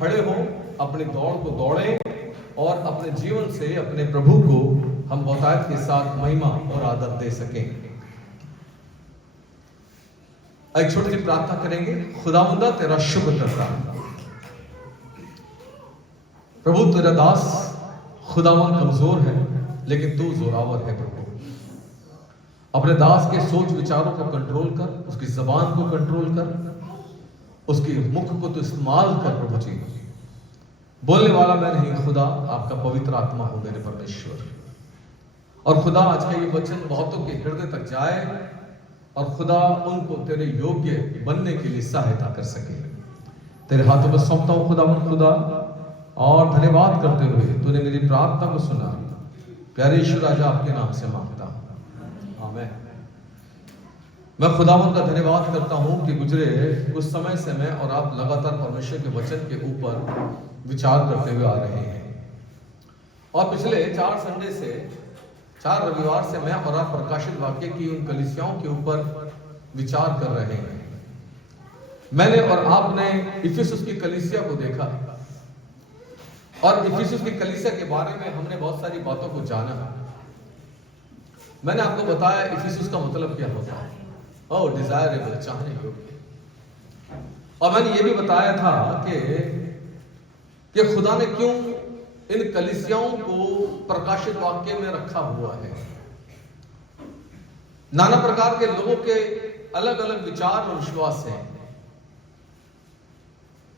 खड़े हो, अपनी दौड़ को दौड़ें और अपने जीवन से अपने प्रभु को हम बहुतायत के साथ महिमा और आदर दे सकें। एक छोटी सी प्रार्थना करेंगे। खुदावंदा तेरा शुक्र करता हूं प्रभु, तेरा दास खुदावन कमजोर है लेकिन तू जोरावर है प्रभु। अपने दास के सोच विचारों को कंट्रोल कर, उसकी जबान को कंट्रोल कर, उसकी मुख को तो इस्तेमाल कर प्रभु जी। बोलने वाला मैं नहीं खुदा, आपका पवित्र आत्मा हो मेरे परमेश्वर। और खुदा आज का ये वचन बहुतों के हृदय तक जाए और खुदा उनको तेरे योग्य बनने के लिए सहायता कर सके। तेरे हाथों में सौंपता हूं खुदावन खुदा, और धन्यवाद करते हुए तूने मेरी प्रार्थना को सुना। प्यारे यीशु राजा आपके नाम से मांगता हूं, आमीन। मैं खुदावन का धन्यवाद करता हूं कि गुजरे कुछ समय से मैं और आप लगातार परमेश्वर के वचन के ऊपर विचार करते हुए आ रहे हैं। और पिछले 4 संडे से, 4 रविवार से मैं और आप प्रकाशित वाक्य की उन कलीसियाओं के ऊपर विचार कर रहे हैं। मैंने और आपने इफिसुस की कलीसिया को देखा और इफिसुस की कलीसिया के बारे में हमने बहुत सारी बातों को जाना। मैंने आपको बताया इफिसुस का मतलब क्या होता है, और डिजायरेबल, चाहने योग्य। और मैंने ये भी बताया था कि खुदा ने क्यों इन कलीसियाओं को प्रकाशित वाक्य में रखा हुआ है। नाना प्रकार के लोगों के अलग अलग विचार और विश्वास हैं,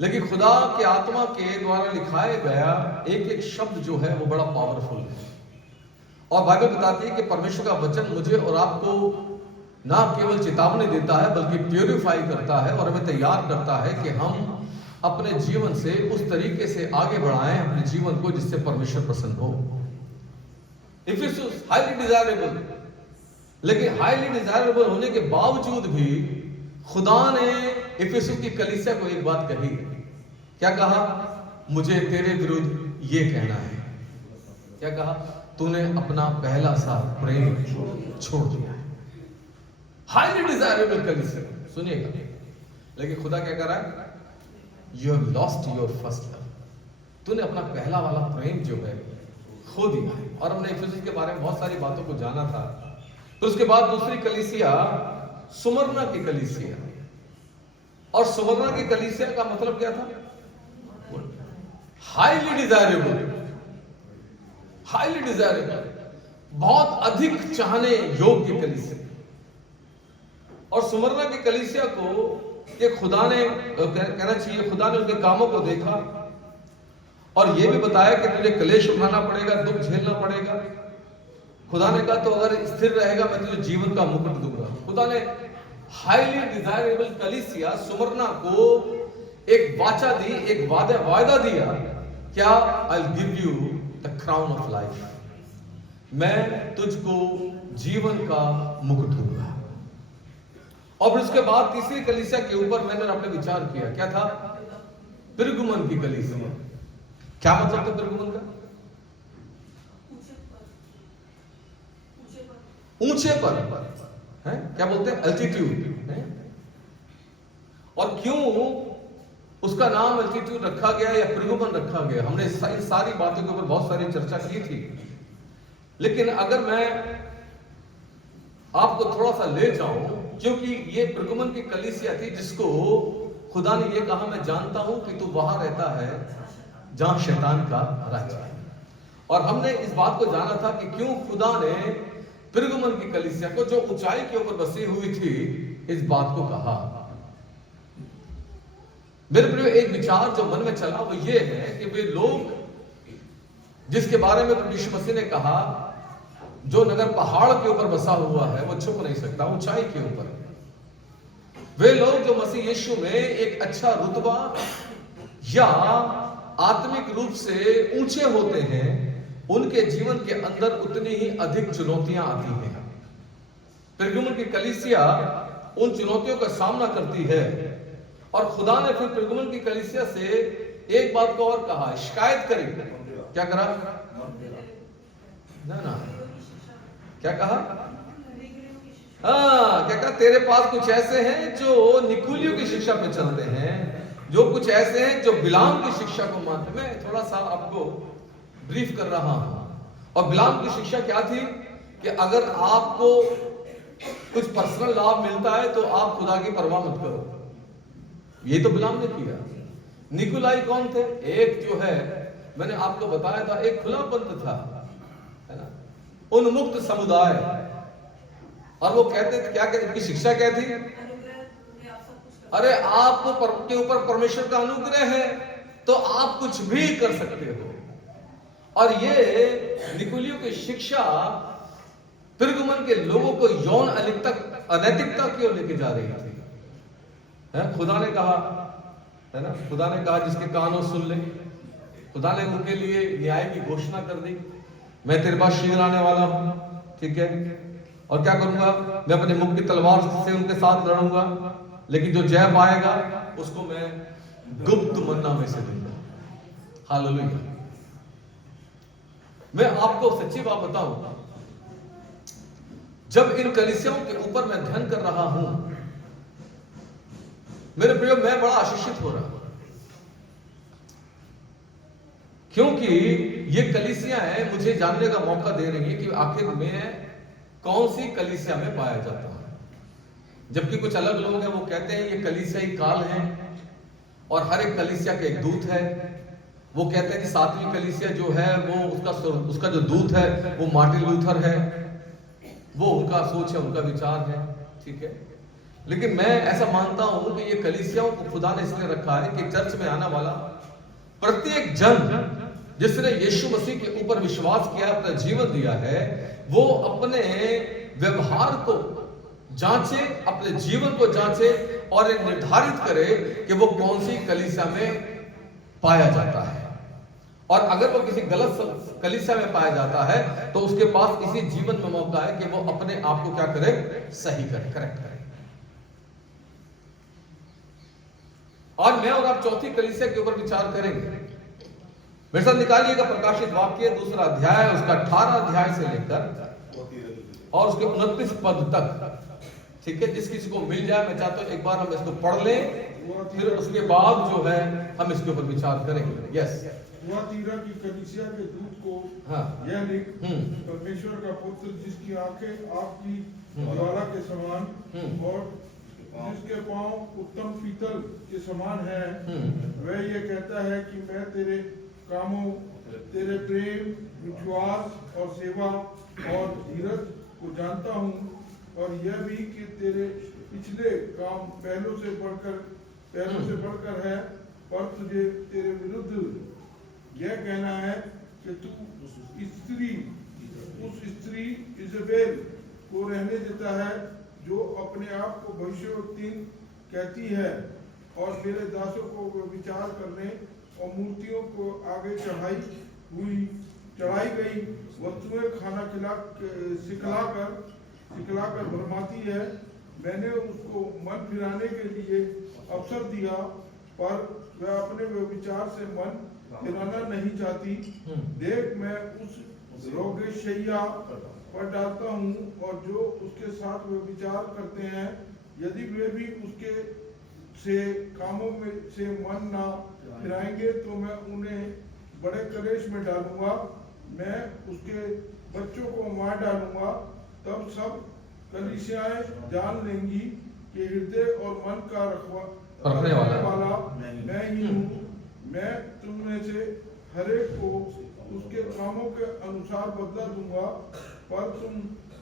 लेकिन खुदा के आत्मा के द्वारा लिखाया गया एक एक शब्द जो है वो बड़ा पावरफुल है। और बाइबल बताती है कि परमेश्वर का वचन मुझे और आपको ना केवल चेतावनी देता है बल्कि प्यूरिफाई करता है और हमें तैयार करता है कि हम अपने जीवन से उस तरीके से आगे बढ़ाएं अपने जीवन को जिससे परमेश्वर प्रसन्न हो। इफिसुस हाईली डिजायरेबल, लेकिन हाईली डिजायरेबल होने के बावजूद भी खुदा ने इफिसुस की कलीसिया को एक बात कही। क्या कहा? मुझे तेरे विरुद्ध ये कहना है। क्या कहा? तूने अपना पहला सा प्रेम छोड़ दिया है। हाईली डिजायरेबल कलीसिया, सुनिएगा। लेकिन खुदा क्या कर रहा है? You have lost your first love. तूने अपना पहला वाला प्रेम जो है खो दिया है। और हमने इफिसुस के बारे में बहुत सारी बातों को जाना था। तो उसके बाद दूसरी कलीसिया सुमरना की कलीसिया, और सुमरना की कलीसिया का मतलब क्या था? हाईली डिजायरेबल, हाईली डिजायरेबल, बहुत अधिक चाहने योग्य कलीसिया। और सुमरना की कलीसिया को कि खुदा ने कहना चाहिए, खुदा ने उनके कामों को देखा और यह भी बताया कि तुझे क्लेश उठाना पड़ेगा, दुख झेलना पड़ेगा। खुदा ने कहा तो अगर स्थिर रहेगा मैं तुझे जीवन का मुकुट दूंगा। खुदा ने हाईली डिजायरेबल कलीसिया सुमरना को एक वाचा दी, एक वायदा दिया। क्या? I will give you the crown of life, मैं तुझको जीवन का मुकुट दूंगा। और फिर उसके बाद तीसरी कलीसिया के ऊपर मैंने अपने विचार किया। क्या था? पिरगुमन की कलीसिया। क्या मतलब था पिरगुमन का? ऊंचे पर है, क्या बोलते हैं? अल्टीट्यूड है। और क्यों उसका नाम अल्टीट्यूड रखा गया या पिरगुमन रखा गया, हमने इन सारी बातों के ऊपर बहुत सारी चर्चा की थी। लेकिन अगर मैं आपको थोड़ा सा ले जाऊं, क्योंकि ये पिरगुमन की कलीसिया थी जिसको खुदा ने ये कहा, मैं जानता हूं कि तू वहां रहता है जहां शैतान का राज्य है। और हमने इस बात को जाना था कि क्यों खुदा ने पिरगुमन की कलीसिया को, जो ऊंचाई के ऊपर बसी हुई थी, इस बात को कहा। मेरे प्रिय, एक विचार जो मन में चला वो ये है कि वे लोग जिसके बारे में प्रभु यीशु मसीह ने कहा, जो नगर पहाड़ के ऊपर बसा हुआ है वो छुप नहीं सकता, ऊंचाई के ऊपर। वे लोग जो मसीह यीशु में एक अच्छा रुतबा या आत्मिक रूप से ऊंचे होते हैं, उनके जीवन के अंदर उतनी ही अधिक चुनौतियां आती हैं। पिरगुमन की कलीसिया उन चुनौतियों का सामना करती है। और खुदा ने फिर पिरगुमन की कलीसिया से एक बात को और कहा, शिकायत करी। क्या करा? ना, क्या कहा? क्या कहा? तेरे पास कुछ ऐसे हैं जो निकुलियों की शिक्षा पे चलते हैं, जो कुछ ऐसे हैं जो बिलाम की शिक्षा को मानते। मैं थोड़ा सा आपको ब्रीफ कर रहा हूं। और बिलाम की शिक्षा क्या थी कि अगर आपको कुछ पर्सनल लाभ मिलता है तो आप खुदा की परवाह मत करो। ये तो बिलाम ने किया। निकुलाई कौन थे? एक जो है, मैंने आपको बताया था, एक खुला पंथ था, है ना, उन्मुक्त समुदाय। और वो कहते थे, क्या कहते, उनकी शिक्षा क्या थी? अरे आपको के ऊपर परमेश्वर का अनुग्रह है तो आप कुछ भी कर सकते हो। और ये निकुलियों की शिक्षा तिरगुमन के लोगों को यौन अनैतिकता की ओर लेके जा रही थी। है? खुदा ने कहा, है ना, खुदा ने कहा जिसके कानों सुन ले। खुदा ने उनके लिए न्याय की घोषणा कर दी, मैं तेरे पास शीघ्र आने वाला हूं, ठीक है, और क्या करूंगा, मैं अपने मुख की तलवार से उनके साथ लड़ूंगा, लेकिन जो जय पाएगा उसको मैं गुप्त मन्ना में से दूंगा। हालेलुया। मैं आपको सच्ची बात बताऊं, जब इन कलीसियाओं के ऊपर मैं ध्यान कर रहा हूं, मेरे प्रियो, मैं बड़ा आशीषित हो रहा हूं, क्योंकि ये कलीसियां हैं मुझे जानने का मौका दे रही है कि आखिर में कौन सी कलीसिया में पाया जाता है। जबकि कुछ अलग लोग हैं, वो कहते हैं ये कलीसियाई काल है और हर एक कलीसिया का एक दूत है। वो कहते हैं कि 7वीं कलीसिया जो है वो उसका जो दूत है वो मार्टिन लूथर है। वो उनका सोच है, उनका विचार है, ठीक है। लेकिन मैं ऐसा मानता हूं कि ये कलीसियाओं को खुदा ने इसलिए रखा है कि चर्च में आने वाला प्रत्येक जन जिसने यीशु मसीह के ऊपर विश्वास किया, अपना जीवन दिया है, वो अपने व्यवहार को जांचे, अपने जीवन को जांचे और निर्धारित करे कि वो कौन सी कलीसिया में पाया जाता है। और अगर वो किसी गलत कलीसिया में पाया जाता है तो उसके पास इसी जीवन में मौका है कि वो अपने आप को क्या करे, सही करे, करेक्ट करे। आज मैं और आप चौथी कलीसिया के ऊपर विचार करेंगे। मेरे साथ निकालिएगा प्रकाशित वाक्य 2 अध्याय, उसका 18 अध्याय से लेकर और उसके 29 पद तक, ठीक है। जिस किसी को मिल जाए, मैं चाहता हूं एक बार हम इसको पढ़ लें, फिर उसके बाद जो है हम इसके ऊपर विचार करेंगे। यस। थुआतीरा की कलीसिया के दूत को यह लिख, परमेश्वर का पुत्र जिसकी आंखें आग की ज्वाला के समान और जिसके पांव उत्तम पीतल के समान है, वह ये कहता है कि मैं तेरे कामों, तेरे प्रेम, विश्वास और सेवा और धीरज को जानता हूँ, और यह भी कि तेरे पिछले काम पहलों से बढ़कर है, पर तुझे तेरे विरुद्ध यह कहना है कि तू उस स्त्री इजबेल को रहने देता है जो अपने आप को भविष्यवक्ता कहती है और मेरे दासों को विचार करने और मूर्तियों को आगे चढ़ाई गई वस्तुएं खाना सिखलाकर भरमाती है। मैंने उसको मन फिराने के लिए अवसर दिया, पर वह अपने विचार से मन फिराना नहीं चाहती। देख, मैं उस रोगशैया पर डालता हूँ, और जो उसके साथ वे विचार करते हैं, यदि वे भी उसके से कामों में से मन ना फिराएंगे तो मैं उन्हें बड़े कलेश में डालूंगा। मैं उसके बच्चों को मार डालूंगा। तब सब कलीसियाएं जान लेंगी कि हृदय और मन का रखने वाला मैं ही हूँ। मैं तुम में से हरेक को उसके कामों के अनुसार बदला दूंगा। पर तुम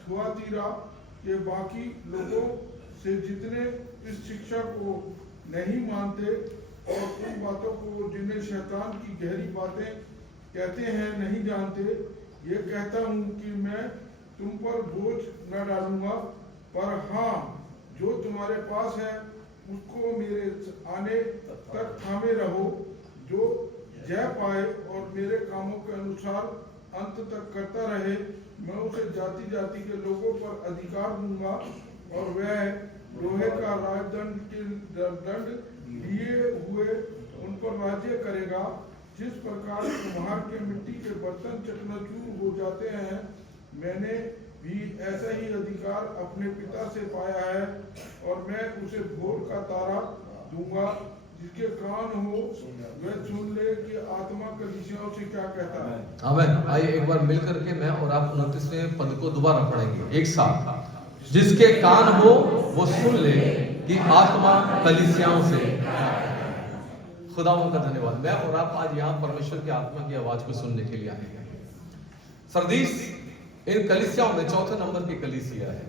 थुआतीरा के बाकी लोगों से जितने इस शिक्षा को नहीं मानते और उन बातों को जिन्हें शैतान की गहरी बातें कहते हैं नहीं जानते, ये कहता हूँ कि मैं तुम पर बोझ न डालूंगा, पर हाँ, जो तुम्हारे पास है उसको मेरे आने तक थामे रहो। जो जय पाए और मेरे कामों के अनुसार अंत तक करता रहे, मैं उसे जाति जाति के लोगों पर अधिकार दूंगा, और वह लोहे का दंड लिए हुए उन पर राज्य करेगा। जिस प्रकार कुम्हार के मिट्टी के बर्तन चकनाचूर हो जाते हैं, मैंने भी ऐसा ही अधिकार अपने पिता से पाया है, और मैं उसे भोर का तारा दूंगा जिसके कान हो वह सुन ले कि आत्मा कलीसियाओं से क्या कहता है। आमीन। आइए एक बार मिलकर के मैं और आप 29वें पद को दोबारा पढ़ेंगे एक साथ। जिसके कान हो वो सुन ले कि आत्मा कलीसियाओं से। खुदावंद का धन्यवाद। मैं और आप आज यहाँ परमेश्वर की आत्मा की आवाज को सुनने के लिए आए हैं। सरदीस इन कलीसियाओं में चौथे नंबर की कलीसिया है।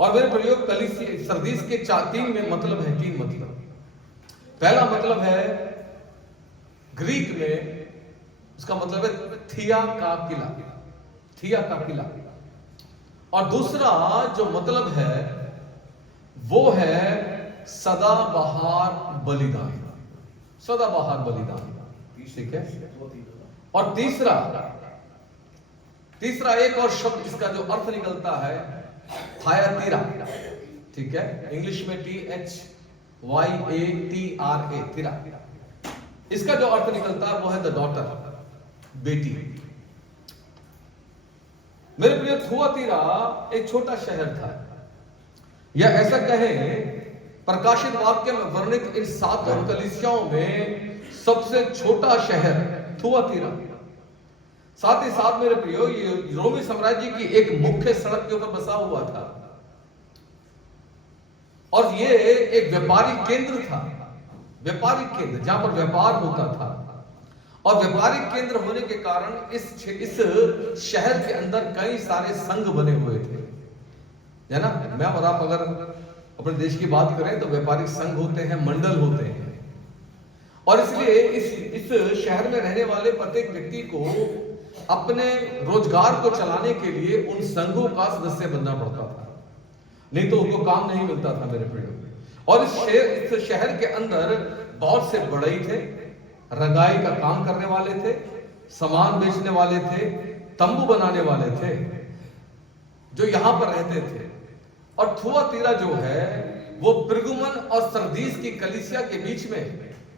और मेरे प्रयोग कलीसिया सरदीस के तीन में मतलब है, तीन मतलब। पहला मतलब है ग्रीक में, उसका मतलब है थिया का किला, थिया का किला। और दूसरा जो मतलब है वो है सदाबहार बलिदान, सदाबहार बलिदान, ठीक है। और तीसरा एक और शब्द इसका जो अर्थ निकलता है थायातीरा, ठीक है, इंग्लिश में THYATRA, तीरा। इसका जो अर्थ निकलता है वो है द डॉटर, बेटी। मेरे प्रिय, थुआतीरा एक छोटा शहर था, या ऐसा कहें प्रकाशित वाक्य में वर्णित इन 7 कलीसियाओं में सबसे छोटा शहर थुआतीरा। साथ ही साथ मेरे प्रियो ये रोमी साम्राज्य की एक मुख्य सड़क के ऊपर बसा हुआ था, और ये एक व्यापारिक केंद्र था, व्यापारिक केंद्र जहां पर व्यापार होता था। और व्यापारिक केंद्र होने के कारण इस शहर के अंदर कई सारे संघ बने हुए थे, है ना। मैं और आप अगर अपने देश की बात करें तो व्यापारिक संघ होते हैं, मंडल होते हैं। और इसलिए इस शहर में रहने वाले प्रत्येक व्यक्ति को अपने रोजगार को चलाने के लिए उन संघों का सदस्य बनना पड़ता था, नहीं तो उनको काम नहीं मिलता था मेरे प्रियो। और इस शहर के अंदर बहुत से बढ़ई थे, रंगाई का काम करने वाले थे, सामान बेचने वाले थे, तंबू बनाने वाले थे, जो यहां पर रहते थे। और थुआतीरा जो है वो पिरगुमन और सरदीस की कलीसिया के बीच में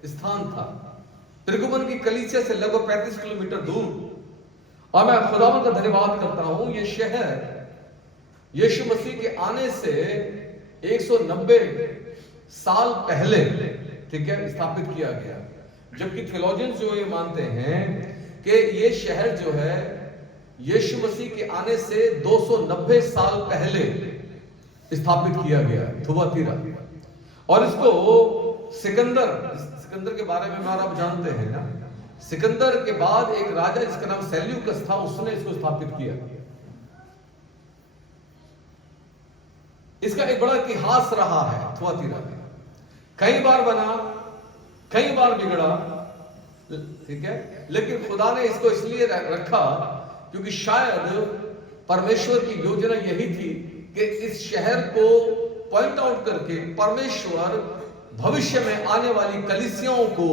स्थान था। पिरगुमन की कलीसिया से लगभग 35 किलोमीटर दूर। और मैं खुदावंद का धन्यवाद करता हूं, ये शहर यीशु मसीह के आने से 190 साल पहले, ठीक है, स्थापित किया गया। जबकि थियोलॉजियंस जो ये मानते हैं कि ये शहर जो है यीशु मसीह के आने से 290 साल पहले स्थापित किया गया, थुआतीरा। और इसको सिकंदर के बारे में आप जानते हैं ना। सिकंदर के बाद एक राजा जिसका नाम सेल्यूकस था, उसने इसको स्थापित किया। इसका एक बड़ा इतिहास रहा है थुआतीरा में। कई बार बना, कई बार बिगड़ा, ठीक है, लेकिन खुदा ने इसको इसलिए रखा क्योंकि शायद परमेश्वर की योजना यही थी कि इस शहर को पॉइंट आउट करके परमेश्वर भविष्य में आने वाली कलीसियाओं को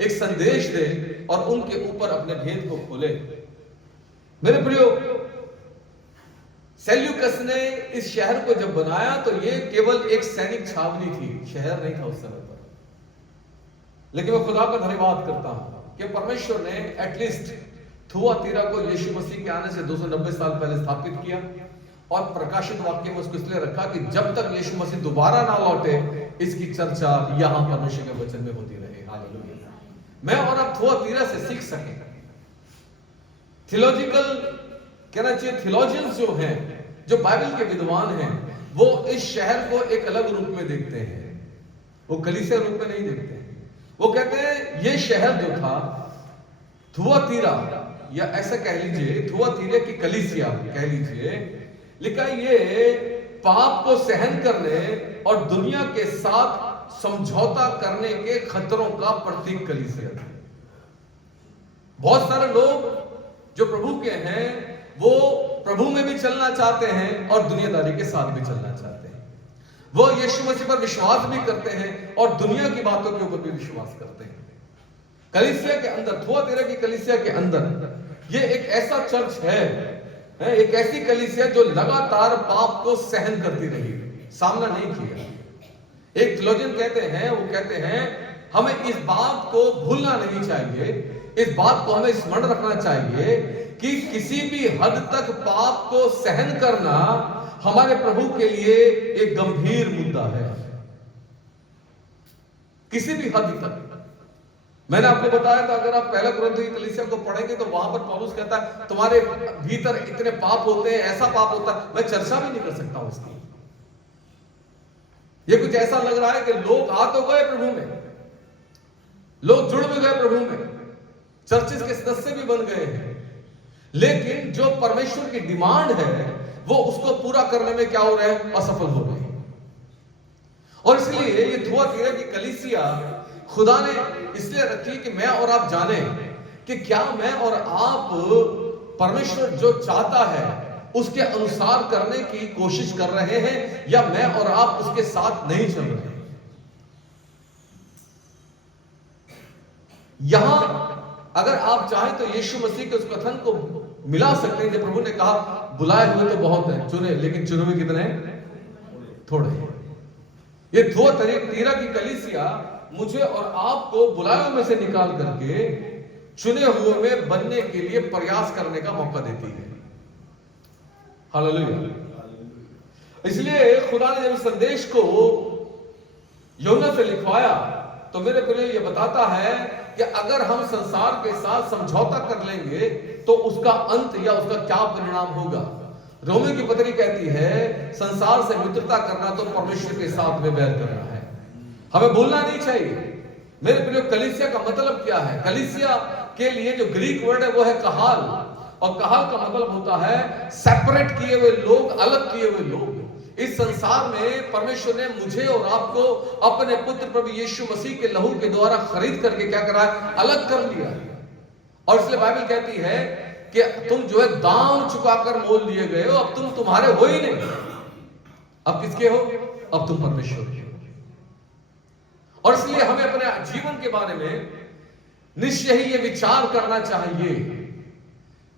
एक संदेश दे और उनके ऊपर अपने भेद को खोले। मेरे प्रियो, सेल्यूकस ने इस शहर को जब बनाया तो ये केवल एक सैनिक छावनी थी, शहर नहीं था उस समय पर। लेकिन मैं खुदा का धन्यवाद करता हूं कि परमेश्वर ने एटलीस्ट थुआतीरा को यीशु मसीह के आने से 290 साल पहले स्थापित किया। और प्रकाशित वाक्य में उसको इसलिए रखा कि जब तक यीशु मसीह दोबारा ना लौटे इसकी चर्चा यहां परमेश्वर के वचन में होती रहे। हालेलुया। मैं और आप थुआतीरा से सीख सकें। थियोलॉजिकल कहना चाहिए, थियोलॉजियंस जो हैं, जो बाइबल के विद्वान हैं, वो इस शहर को एक अलग रूप में देखते हैं, वो कलीसिया रूप में नहीं देखते हैं। वो कहते हैं ये शहर जो था थुआतीरा, या ऐसा कह लीजिए थुआतीरा की कलीसिया कह लीजिए, लेकिन ये पाप को सहन करने और दुनिया के साथ समझौता करने के खतरों का प्रतीक कलीसिया था। बहुत सारे लोग जो प्रभु के हैं वो प्रभु में भी चलना चाहते हैं और दुनियादारी के साथ भी चलना चाहते हैं। वो यीशु मसीह पर विश्वास भी करते हैं और दुनिया की बातों के ऊपर भी विश्वास करते हैं। कलीसिया के अंदर, थुआतीरा की कलीसिया के अंदर ये एक ऐसा चर्च है, एक ऐसी कलीसिया जो लगातार पाप को सहन करती रही, सामना नहीं किया। एक थियोलॉजियन कहते हैं, वो कहते हैं हमें इस बात को भूलना नहीं चाहिए, इस बात को हमें स्मरण रखना चाहिए कि किसी भी हद तक पाप को सहन करना हमारे प्रभु के लिए एक गंभीर मुद्दा है। किसी भी हद तक। मैंने आपको बताया था, अगर आप पहला कुरिन्थियों की कलीसिया को पढ़ेंगे तो वहां पर पौलुस कहता है तुम्हारे भीतर इतने पाप होते हैं, ऐसा पाप होता है, मैं चर्चा भी नहीं कर सकता हूं इसकी। ये कुछ ऐसा लग रहा है कि लोग आ तो गए प्रभु में, लोग जुड़ भी गए प्रभु में, चर्चिस के सदस्य भी बन गए हैं, लेकिन जो परमेश्वर की डिमांड है वो उसको पूरा करने में क्या हो रहे हैं, असफल हो रहे हैं। और इसलिए ये थुआतीरा की कलीसिया खुदा ने इसलिए रखी कि मैं और आप जाने कि क्या मैं और आप परमेश्वर जो चाहता है उसके अनुसार करने की कोशिश कर रहे हैं, या मैं और आप उसके साथ नहीं चल रहे हैं। यहां अगर आप चाहें तो यीशु मसीह के उस कथन को मिला सकते हैं जब प्रभु ने कहा बुलाए हुए तो बहुत हैं, चुने लेकिन चुने हुए कितने हैं, थोड़े हैं। ये थुआतीरा की कलीसिया मुझे और आपको बुलाए हुए में से निकाल करके चुने हुए में बनने के लिए प्रयास करने का मौका देती है। हालेलुया। इसलिए खुदा ने जब संदेश को यूहन्ना से लिखवाया तो मेरे प्रिय ये बताता है कि अगर हम संसार के साथ समझौता कर लेंगे तो उसका अंत या उसका क्या परिणाम होगा। रोमी की पत्री कहती है संसार से मित्रता करना तो परमेश्वर के साथ में बैर करना है। हमें भूलना नहीं चाहिए मेरे प्रिय, कलीसिया का मतलब क्या है। कलीसिया के लिए जो ग्रीक वर्ड है वो है कहाल, और कहाल का मतलब होता है सेपरेट किए हुए लोग, अलग किए हुए लोग। इस संसार में परमेश्वर ने मुझे और आपको अपने पुत्र प्रभु यीशु मसीह के लहू के द्वारा खरीद करके क्या करा है, अलग कर लिया। और इसलिए बाइबल कहती है कि तुम जो है दाम चुकाकर मोल लिए गए हो, अब तुम तुम्हारे हो ही नहीं, अब किसके हो, अब तुम परमेश्वर के हो। और इसलिए हमें अपने जीवन के बारे में निश्चय ही ये विचार करना चाहिए,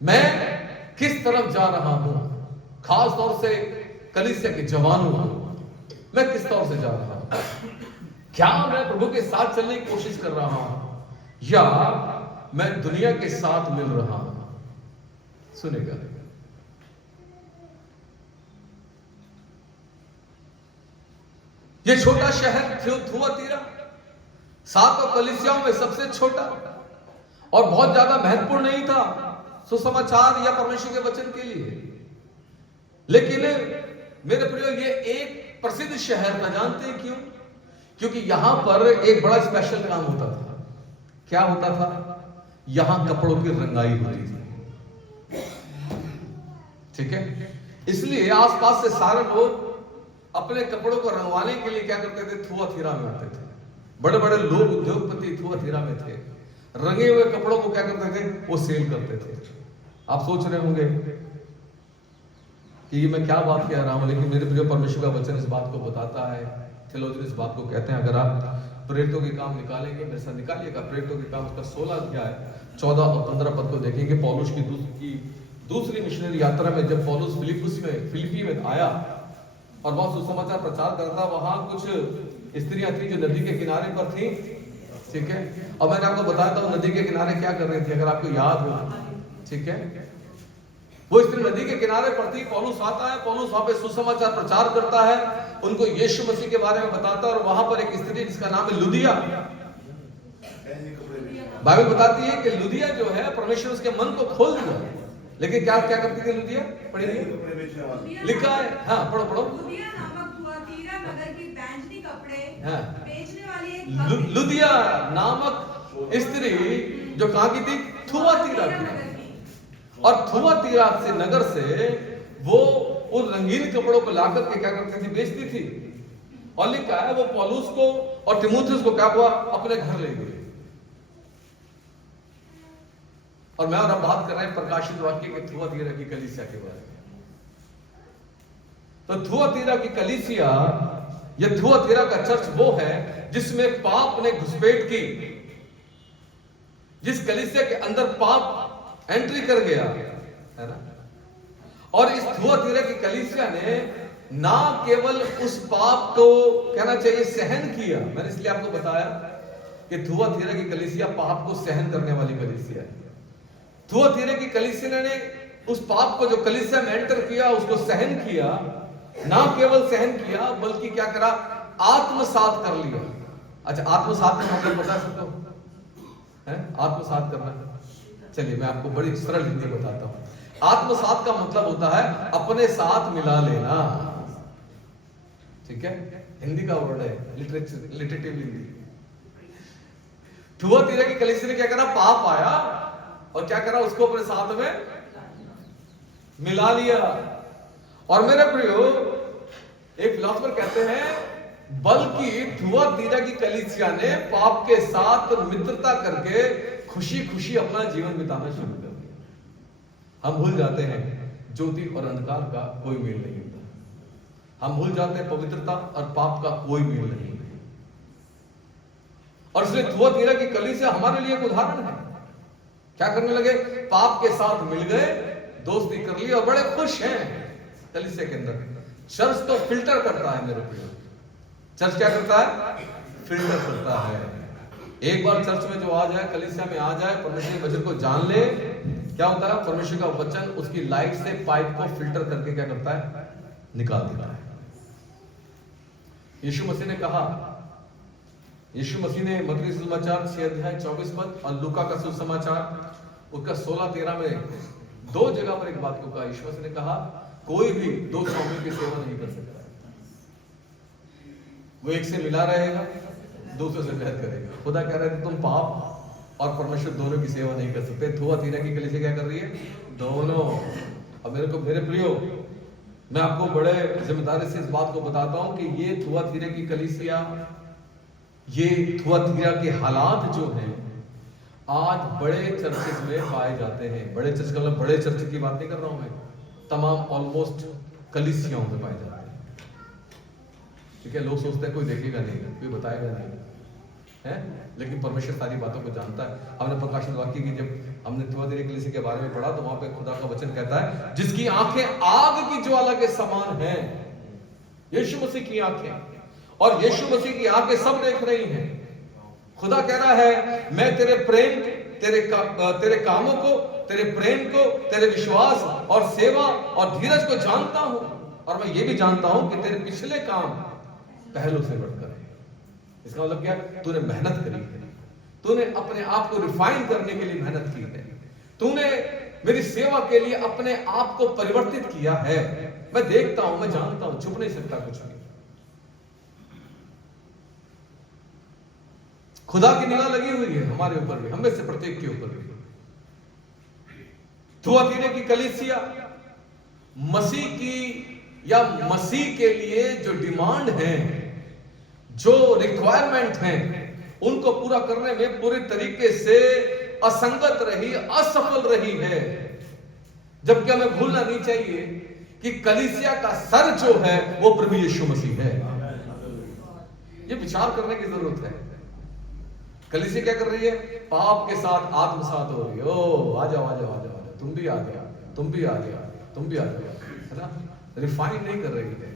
मैं किस तरफ जा रहा हूं। खास तौर से कलीसिया के जवानों, मैं किस तौर से जा रहा हूं। क्या मैं प्रभु के साथ चलने की कोशिश कर रहा हूं या मैं दुनिया के साथ मिल रहा हूं। सुनेगा, ये छोटा शहर थुआतीरा 7 कलीसियाओं में सबसे छोटा और बहुत ज्यादा महत्वपूर्ण नहीं था सुसमाचार या परमेश्वर के वचन के लिए, लेकिन मेरे प्रियो ये एक प्रसिद्ध शहर था। जानते हैं क्यों? क्योंकि यहां पर एक बड़ा स्पेशल काम होता था। क्या होता था? यहां कपड़ों की रंगाई होती थी। ठीक है, इसलिए आसपास से सारे लोग अपने कपड़ों को रंगवाने के लिए क्या करते थे, थुआतीरा में आते थे। बड़े बड़े लोग उद्योगपति थुआतीरा में थे, रंगे हुए कपड़ों को क्या करते थे, वो सेल करते थे। आप सोच रहे होंगे कि मैं क्या बात कह रहा हूं, लेकिन मेरे प्रिय परमेश्वर का वचन इस बात को बताता है। थियोलॉजियन इस बात को कहते हैं, अगर आप प्रेरितों के काम निकालेंगे, मेरे साथ निकालिएगा प्रेरितों के काम उसका 16 अध्याय 14 और 15 पद को देखेंगे। पौलुस की दूसरी मिशनरी यात्रा में जब पौलुस फिलिपी में आया और वहां सुसमाचार प्रचार करता, वहां कुछ स्त्रियां थी जो नदी के किनारे पर थी। ठीक है, और मैंने आपको बताया था वो नदी के किनारे क्या कर रही थी, अगर आपको याद हो। ठीक है, वो स्त्री नदी के किनारे पर थी। पौलुस आता है, पौलुस वहां पे सुसमाचार प्रचार करता है, उनको यीशु मसीह के बारे में बताता है। और वहां पर एक स्त्री जिसका नाम है लुदिया, बाइबल बताती है कि लुदिया जो है परमेश्वर उसके मन को खोल दिया। लेकिन क्या क्या करती थी लुदिया? पढ़िए, लिखा है, हाँ पढ़ो पढ़ो। लुदिया नामक थुआतीरा नगर की बैंजनी कपड़े हाँ। बेचने वाली लुदिया नामक स्त्री जो कहां की थी? थुआतीरा की। और थुआतीरा से नगर से वो उन रंगीन कपड़ों को लाकर के क्या करती थी, बेचती थी। और लिखा है वो पौलुस को और तीमुथियुस को क्या हुआ, अपने घर ले गए। और मैं और अब बात कर रहे हैं प्रकाशित वाक्य के थुआतीरा की कलीसिया के बारे में। तो थुआतीरा की कलीसिया, यह थुआतीरा का चर्च वो है जिसमें पाप ने घुसपैठ की, जिस कलीसिया के अंदर पाप एंट्री कर गया है ना। और इस थुआतीरा की कलीसिया ने ना केवल उस पाप को कहना चाहिए सहन किया, मैंने इसलिए आपको बताया कि थुआतीरा की कलीसिया पाप को सहन करने वाली कलीसिया है। थुआतीरा की कलीसिया ने उस पाप को जो कलीसिया में एंटर किया उसको सहन किया, ना केवल सहन किया बल्कि क्या करा, आत्मसात कर लिया। अच्छा, आत्मसात का मतलब बता सकते हो? हैं? आत्मसात करना, चलिए मैं आपको बड़ी सरल हिंदी बताता हूँ। आत्मसात का मतलब होता है अपने साथ मिला लेना। ठीक है, हिंदी का वर्ड है, लिटरेटिव हिंदी। थुआतीरा की कलीसिया ने क्या करा? पाप आया और क्या करा? उसको अपने साथ में मिला लिया। और मेरे प्रियो, एक फिलोसोफर कहते हैं बल्कि थुआतीरा की कलीसिया ने पाप के साथ मित्रता करके खुशी खुशी अपना जीवन बिताना शुरू कर दिया। हम भूल जाते हैं ज्योति और अंधकार का कोई मेल नहीं होता। हम भूल जाते हैं पवित्रता और पाप का कोई मेल नहीं। और इसलिए थुआतीरा की कलीसिया हमारे लिए एक उदाहरण है। क्या करने लगे? पाप के साथ मिल गए, दोस्ती कर ली और बड़े खुश हैं कलीसिया के अंदर। चर्च तो फिल्टर करता है मेरे प्रियो। चर्च क्या करता है? फिल्टर करता है। एक बार चर्च में जो आ जाए, कलीसिया में आ जाए, परमेश्वर के वचन को जान ले, क्या होता है? परमेश्वर का वचन उसकी लाइफ से पाइप को फिल्टर करके क्या करता है? निकाल देता है। यीशु मसीह ने कहा, यीशु मसीह ने मत्ती सुसमाचार 6 अध्याय 24 पद और लूका का सुसमाचार उसका 16-13 में दो जगह पर एक बात को कहा। यीशु मसीह ने कहा कोई भी दो स्वामियों की सेवा नहीं कर सकता। वो एक से मिला रहेगा, दूसरे से बैर करेगा। खुदा कह रहा है तुम पाप और परमेश्वर दोनों की सेवा नहीं कर सकते। थुआतीरा की कलीसिया क्या कर रही है? दोनों। अब मेरे प्रियो, मैं आपको बड़े जिम्मेदारी से इस बात को बताता हूं कि ये थुआतीरा की कलीसिया, ये थुआतीरा के हालात जो हैं आज बड़े चर्चेस में पाए जाते हैं। बड़े चर्च का मतलब बड़े चर्च की बात नहीं कर रहा हूं मैं, तमाम ऑलमोस्ट कलीसियाओं में पाए जाते हैं। ठीक है, लोग सोचते हैं कोई देखेगा नहीं, कोई बताएगा नहीं है, लेकिन परमेश्वर सारी बातों को जानता है। हमने प्रकाशन वाक्य की जब हमने थुआतीरा कलीसिया के बारे में पढ़ा तो वहां पे खुदा का वचन कहता है जिसकी आंखें आग की ज्वाला के समान हैं। यीशु मसीह की आंखें, और यीशु मसीह की आंखें सब देख रही हैं। खुदा कह रहा है मैं तेरे प्रेम, तेरे कामों को, तेरे प्रेम को, तेरे विश्वास और सेवा और धीरज को जानता हूं, और मैं ये भी जानता हूं कि तेरे पिछले काम पहलों से बढ़कर है। इसका मतलब क्या? तूने मेहनत करी है, तूने अपने आप को रिफाइन करने के लिए मेहनत की है, तूने मेरी सेवा के लिए अपने आप को परिवर्तित किया है। मैं देखता हूं, मैं जानता हूं, छुप नहीं सकता कुछ भी। खुदा की निगाह लगी हुई है हमारे ऊपर भी, हमें से प्रत्येक के ऊपर भी। थुआतीरा की कलीसिया मसीह की या मसीह के लिए जो डिमांड है, जो रिक्वायरमेंट है, उनको पूरा करने में पूरी तरीके से असंगत रही, असफल रही है। जबकि हमें भूलना नहीं चाहिए कि कलीसिया का सर जो है वो प्रभु यीशु मसीह है। ये विचार करने की जरूरत है। कलीसिया क्या कर रही है? पाप के साथ आत्मसात हो रही है। ओ आ जाओ आ जाओ आ जाओ, तुम भी आ गया, तुम भी आ गया, तुम भी आ गया, है ना? रिफाइन नहीं कर रही है।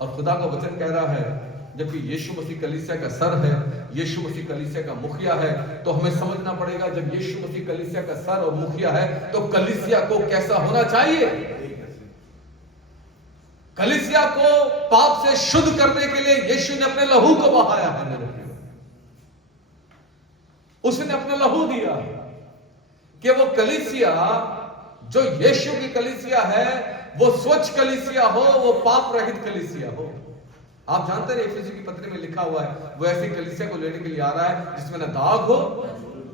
और खुदा का वचन कह रहा है जबकि यीशु मसीह कलीसिया का सर है, यीशु मसीह कलीसिया का मुखिया है, तो हमें समझना पड़ेगा जब यीशु मसीह कलीसिया का सर और मुखिया है तो कलीसिया को कैसा होना चाहिए। कलीसिया को पाप से शुद्ध करने के लिए यीशु ने अपने लहू को बहाया है मेरे प्रिय। उसने अपना लहू दिया कि वो कलीसिया जो यीशु की कलीसिया है वो स्वच्छ कलीसिया हो, वो पाप रहित कलीसिया हो। आप जानते हैं एफेसी की पत्री में लिखा हुआ है वो ऐसी कलीसिया को लेने के लिए आ रहा है जिसमें ना दाग हो,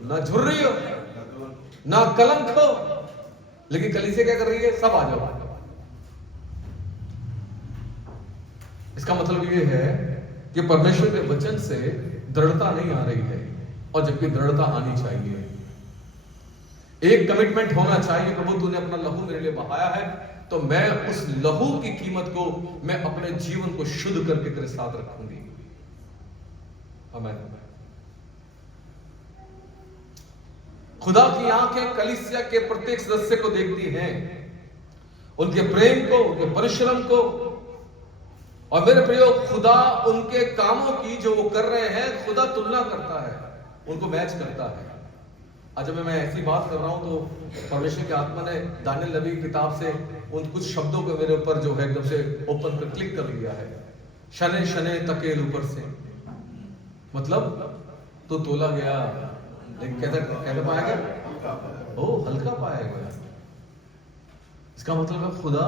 ना झुर्री हो, ना कलंक हो। लेकिन कलीसिया क्या कर रही है? सब आ जाओ। इसका मतलब ये है कि परमेश्वर के वचन से दृढ़ता नहीं आ रही है, और जबकि दृढ़ता आनी चाहिए। एक कमिटमेंट होना चाहिए, प्रभु तूने अपना लहू मेरे लिए बहाया है, तो मैं उस लहू की कीमत को, मैं अपने जीवन को शुद्ध करके तेरे साथ रखूंगी। आमीन। खुदा की आंखें कलीसिया के प्रत्येक सदस्य को देखती हैं, उनके प्रेम को, उनके परिश्रम को। और मेरे प्रियो, खुदा उनके कामों की जो वो कर रहे हैं, खुदा तुलना करता है, उनको मैच करता है। आज जब मैं ऐसी बात कर रहा हूं तो परमेश्वर की आत्मा ने दानियल नबी की किताब से उन कुछ शब्दों को मेरे ऊपर जो है एकदम से ओपन कर क्लिक कर लिया है। शने शने तकेल ऊपर से मतलब तो तोला गया, लेकिन कैसे कैसे पाया गया? ओ हल्का पाया गया। इसका मतलब है खुदा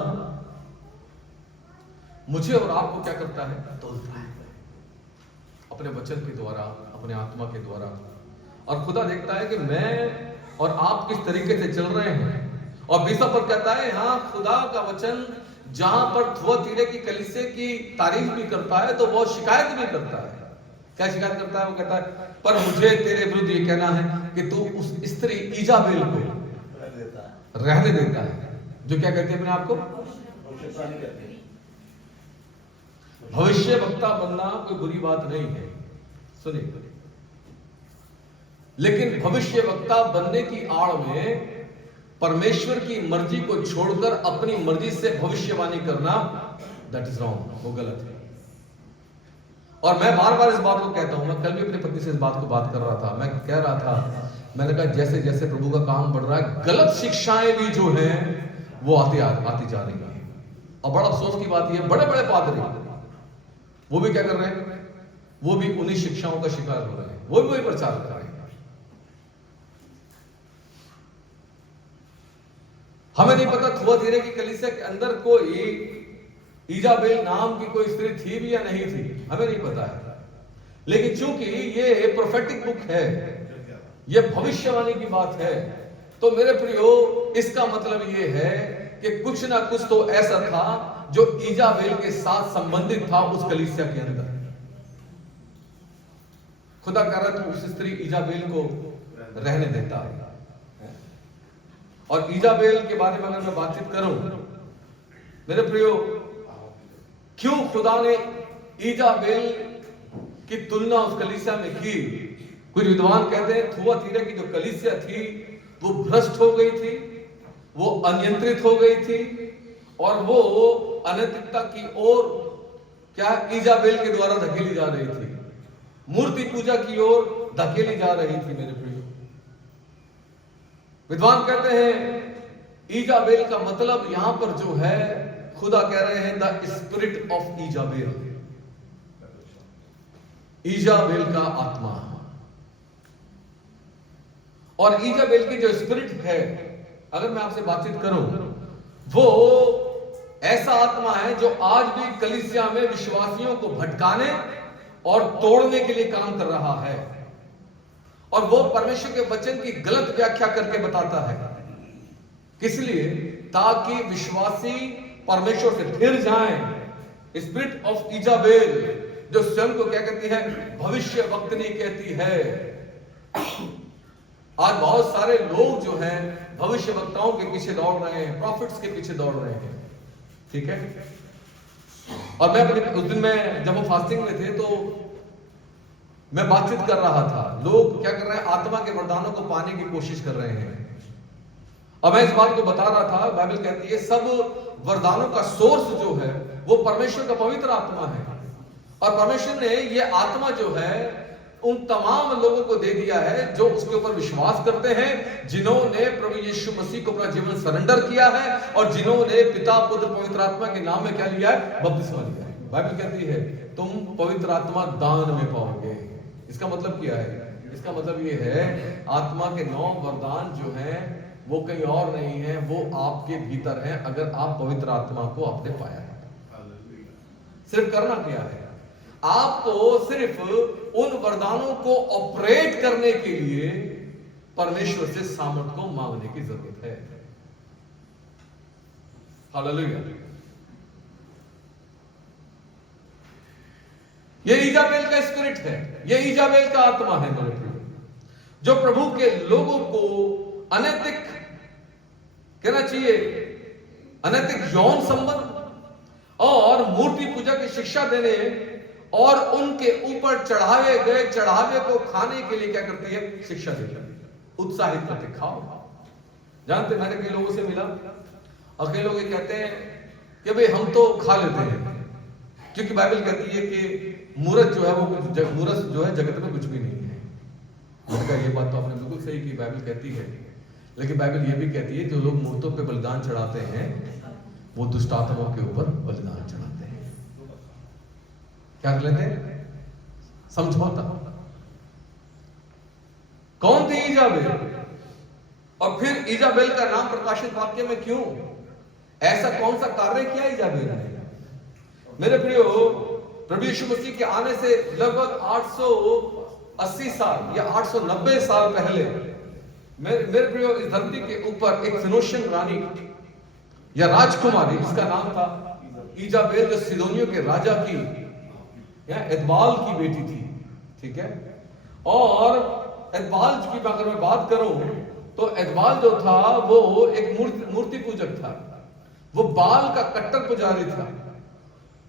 मुझे और आपको क्या करता है? तोलता है अपने वचन के द्वारा, अपने आत्मा के द्वारा। और खुदा देखता है कि मैं और आप किस तरीके से चल रहे हैं। और बिशप पर कहता है हाँ, खुदा का वचन जहां पर थुआतीरे की कलीसिया की तारीफ भी करता है तो वो शिकायत भी करता है। क्या शिकायत करता है? वो कहता है पर मुझे तेरे विरुद्ध ये कहना है कि तू उस स्त्री इजाबेल को रहने देता है, जो क्या कहती है अपने आप को भविष्य वक्ता बनना कोई बुरी बात नहीं है, सुनिए। लेकिन भविष्य वक्ता बनने की आड़ में परमेश्वर की मर्जी को छोड़कर अपनी मर्जी से भविष्यवाणी करना, दैट इज रॉन्ग, वो गलत है। और मैं बार बार इस बात को कहता हूं, मैं कल भी अपनी पत्नी से इस बात को बात कर रहा था। मैं कह रहा था, मैंने कहा जैसे जैसे प्रभु का काम बढ़ रहा है, गलत शिक्षाएं भी जो हैं वो आती जा रही है। और बड़ा अफसोस की बात यह, बड़े बड़े पादरी वो भी क्या कर रहे हैं? वो भी उन्हीं शिक्षाओं का शिकार हो रहे हैं, वो भी वही प्रचार कर रहे हैं। हमें नहीं पता थुआतीरे की कलीसिया के अंदर कोई इजाबेल नाम की कोई स्त्री थी भी या नहीं थी, हमें नहीं पता है। लेकिन चूंकि ये प्रोफेटिक बुक है, ये भविष्यवाणी की बात है, तो मेरे प्रियो इसका मतलब ये है कि कुछ ना कुछ तो ऐसा था जो इजाबेल के साथ संबंधित था उस कलीसिया के अंदर। खुदा कह रहा था उस स्त्री इजाबेल को रहने देता है। और इजाबेल के बारे में अगर मैं बातचीत करूं, मेरे प्रियो, क्यों खुदा ने इजाबेल की तुलना उस कलीसिया में की? कुछ विद्वान कहते हैं थुआतीरा की जो कलीसिया थी वो भ्रष्ट हो गई थी, वो अनियंत्रित हो गई थी, और वो अनैतिकता की ओर क्या इजाबेल के द्वारा धकेली जा रही थी, मूर्ति पूजा की ओर धकेली जा रही थी। मेरे प्रियो, विद्वान कहते हैं इजाबेल का मतलब यहां पर जो है, खुदा कह रहे हैं the spirit of Isabel, Isabel का आत्मा। और इजाबेल की जो स्पिरिट है, अगर मैं आपसे बातचीत करूं, वो ऐसा आत्मा है जो आज भी कलीसिया में विश्वासियों को भटकाने और तोड़ने के लिए काम कर रहा है। और वो परमेश्वर के वचन की गलत व्याख्या करके बताता है, किस लिए? ताकि विश्वासी परमेश्वर से फिर जाएं। स्पिरिट ऑफ इजाबेल जो स्वयं को क्या कहती है? भविष्य वक्तनी कहती है। आज बहुत सारे लोग जो हैं भविष्य वक्ताओं के पीछे दौड़ रहे हैं, प्रॉफिट्स के पीछे दौड़ रहे हैं, ठीक है। और मैं उस दिन में जब हम फास्टिंग में थे तो मैं बातचीत कर रहा था, लोग क्या कर रहे हैं? आत्मा के वरदानों को पाने की कोशिश कर रहे हैं। और मैं इस बात को बता रहा था, बाइबल कहती है सब वरदानों का सोर्स जो है वो परमेश्वर का पवित्र आत्मा है। और परमेश्वर ने ये आत्मा जो है उन तमाम लोगों को दे दिया है जो उसके ऊपर विश्वास करते हैं, जिन्होंने प्रभु यीशु मसीह को अपना जीवन सरेंडर किया है और जिन्होंने पिता पुत्र पवित्र आत्मा के नाम में क्या लिया है? बपतिस्मा लिया है। बाइबल कहती है तुम पवित्र आत्मा दान में पाओगे। इसका मतलब क्या है? इसका मतलब ये है आत्मा के 9 वरदान जो हैं वो कहीं और नहीं है, वो आपके भीतर हैं, अगर आप पवित्र आत्मा को आपने पाया है। सिर्फ करना क्या है? आपको सिर्फ उन वरदानों को ऑपरेट करने के लिए परमेश्वर से सामर्थ को मांगने की जरूरत है। हालेलुया। ये इजाबेल का स्पिरिट है, ये इजाबेल का आत्मा है मेरे प्रिय, जो प्रभु के लोगों को अनैतिक कहना चाहिए, अनैतिक यौन संबंध और मूर्ति पूजा की शिक्षा देने और उनके ऊपर चढ़ाए गए चढ़ावे को खाने के लिए क्या करती है? शिक्षा देती है, उत्साहित करते, खाओ। जानते, मैंने कई लोगों से मिला और कई लोग ये कहते हैं कि भाई हम तो खा लेते हैं, क्योंकि बाइबल कहती है कि मूर्त जो है वो मूर्त जो है जगत में कुछ भी नहीं है। मैंने कहा ये बात तो आपने बिल्कुल सही की, बाइबल कहती है, लेकिन बाइबल ये भी कहती है जो लोग मूर्तों पे बलिदान चढ़ाते हैं वो दुष्ट आत्माओं के ऊपर बलिदान चढ़ाते हैं। क्या कर लेते हैं? समझौता। कौन थी इजाबेल? और फिर इजाबेल का नाम प्रकाशित वाक्य में क्यों? ऐसा कौन सा कार्य किया इजाबेल ने? मेरे प्रियो, प्रभु यीशु मसीह के आने से लगभग 880 साल या 890 साल पहले मेरे प्रियो, इस धरती के ऊपर एक फिनोशियन रानी या राजकुमारी, जिसका नाम था इजाबेल, जो सिदोनियों के राजा की एतबाल की बेटी थी, ठीक है। और एतबाल की अगर मैं बात करूं तो एतबाल जो था वो एक मूर्ति पूजक था, वो बाल का कट्टर पुजारी था,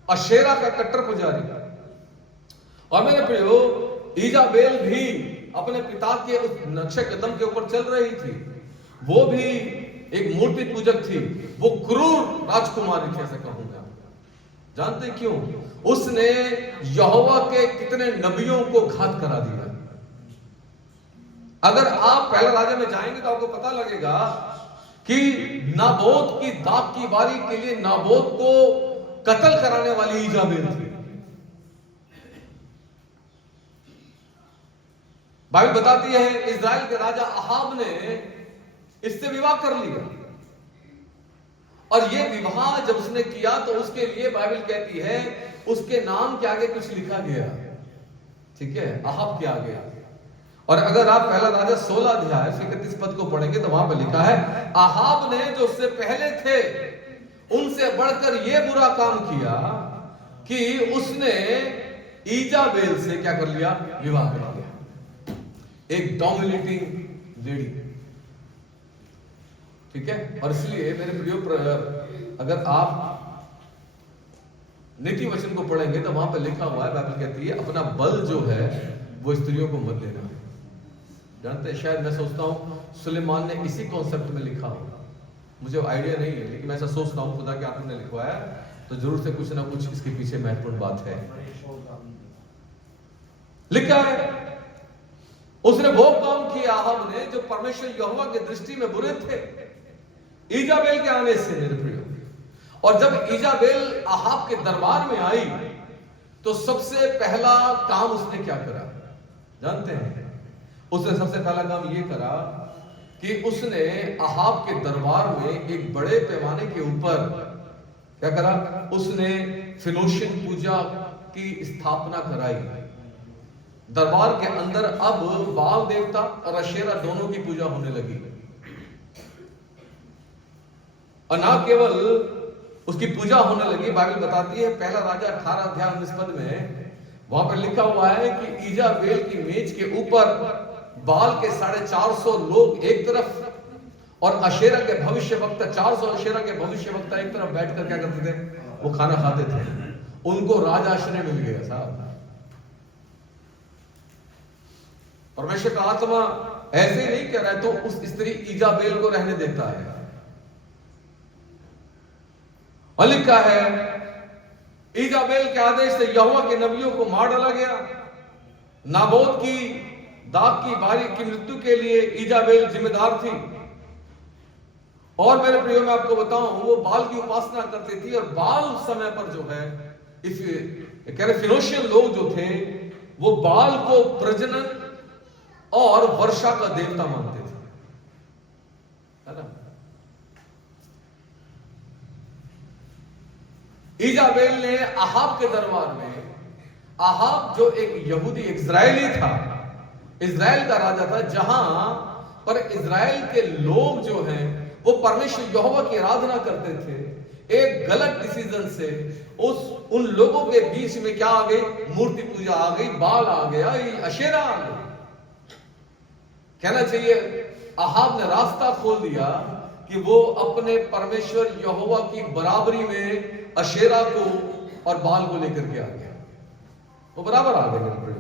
अशेरा का कट्टर पुजारी। और मेरे प्रियो, इजाबेल भी अपने पिता के उस नक्शे कदम के ऊपर चल रही थी। वो भी एक मूर्ति पूजक थी, वो क्रूर राजकुमारी थी, ऐसा कहूंगा। जानते क्यों? उसने यहोवा के कितने नबियों को घात करा दिया। अगर आप पहला राजा में जाएंगे तो आपको पता लगेगा कि नाबोत की दाग की बारी के लिए नाबोत को कत्ल कराने वाली इजाबेल थी। बाइबल बताती है इजराइल के राजा अहाब ने इससे विवाह कर लिया, और ये विवाह जब उसने किया तो उसके लिए बाइबल कहती है उसके नाम के आगे कुछ लिखा गया, ठीक है, अहाब के आगे। और अगर आप पहला राजा 16 अध्याय 31 पद को पढ़ेंगे तो वहां पर लिखा है, अहाब ने जो उससे पहले थे उनसे बढ़कर यह बुरा काम किया कि उसने इजाबेल से क्या कर लिया? विवाह कर लिया। एक डोमिनेटिंग लेडी, ठीक है। और इसलिए मेरे प्रियो, अगर आप नीति वचन को पढ़ेंगे तो वहां पर लिखा हुआ है, बाइबल कहती है अपना बल जो है वो स्त्रियों को मत देना। जानते हैं, शायद मैं सोचता हूं सुलेमान ने इसी कॉन्सेप्ट में लिखा हो, मुझे आइडिया नहीं है, लेकिन मैं ऐसा सोचता हूं खुदा के आत्मा ने लिखवाया, तो जरूर से कुछ ना कुछ इसके पीछे महत्वपूर्ण बात है। लिखा है उसने वो काम किया अहाब ने जो परमेश्वर यहोवा की दृष्टि में बुरे थे, इजाबेल के आने से मेरे प्रियो। और जब इजाबेल अहाब के दरबार में आई तो सबसे पहला काम उसने क्या करा? जानते हैं, उसने सबसे पहला काम ये करा कि उसने अहाब के दरबार में एक बड़े पैमाने के ऊपर क्या करा? उसने फिनोशियन पूजा की स्थापना कराई। दरबार के अंदर अब बाल देवता और अशेरा दोनों की पूजा होने लगी। और ना केवल उसकी पूजा होने लगी, बाइबल बताती है पहला राजा 18 अध्याय 19 पद में वहां पर लिखा हुआ है कि इजाबेल की मेज के ऊपर बाल के 450 लोग एक तरफ और अशेरा के भविष्य वक्ता 400 अशेरा के भविष्य वक्ता एक तरफ बैठकर क्या करते थे? वो खाना खाते थे। उनको राज आश्रय मिल गया साहब। परमेश्वर का आत्मा ऐसे ही नहीं कह रहा है तो उस स्त्री इजाबेल को रहने देता है। और लिखा है इजाबेल के आदेश से यहोवा के नबियों को मार डाला गया। नाबोत की दाग की बारी की मृत्यु के लिए इजाबेल जिम्मेदार थी। और मेरे प्रियो, मैं आपको बताऊं, वो बाल की उपासना करती थी, और बाल उस समय पर जो है कह रहे फिनोशियन लोग जो थे वो बाल को प्रजनन और वर्षा का देवता मानते थे, है ना। इजाबेल ने अहाब के दरबार में, अहाब जो एक यहूदी इजरायली था, इजराइल का राजा था, जहां पर इजराइल के लोग जो हैं वो परमेश्वर यहोवा की आराधना करते थे, एक गलत डिसीजन से उन लोगों के बीच में क्या आ गई? मूर्ति पूजा आ गई, बाल आ गया, अशेरा आ गई। कहना चाहिए अहाब ने रास्ता खोल दिया कि वो अपने परमेश्वर यहोवा की बराबरी में अशेरा को और बाल को लेकर के आ गया, वो बराबर आ गए मेरे प्रिय।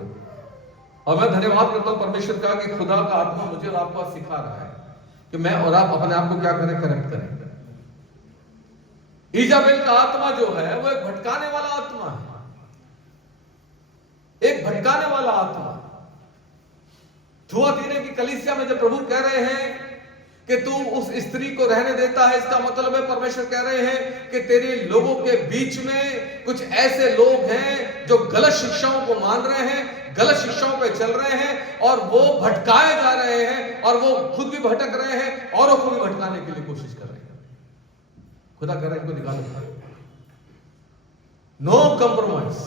और मैं धन्यवाद करता हूं परमेश्वर का कि खुदा का आत्मा मुझे और आपको सिखा रहा है कि मैं और आप अपने आप को क्या करें? करेक्ट करें। इजाबेल का आत्मा जो है वो एक भटकाने वाला आत्मा है, एक भटकाने वाला आत्मा। थुआतीरे की कलीसिया में जब प्रभु कह रहे हैं कि तू उस स्त्री को रहने देता है, इसका मतलब है परमेश्वर कह रहे हैं कि तेरे लोगों के बीच में कुछ ऐसे लोग हैं जो गलत शिक्षाओं को मान रहे हैं, गलत शिक्षाओं पे चल रहे हैं और वो भटकाए जा रहे हैं और वो खुद भी भटक रहे हैं, औरों को भी भटकाने के लिए कोशिश कर रहे हैं। खुदा कह रहा है इनको निकालो। नो कॉम्प्रोमाइज,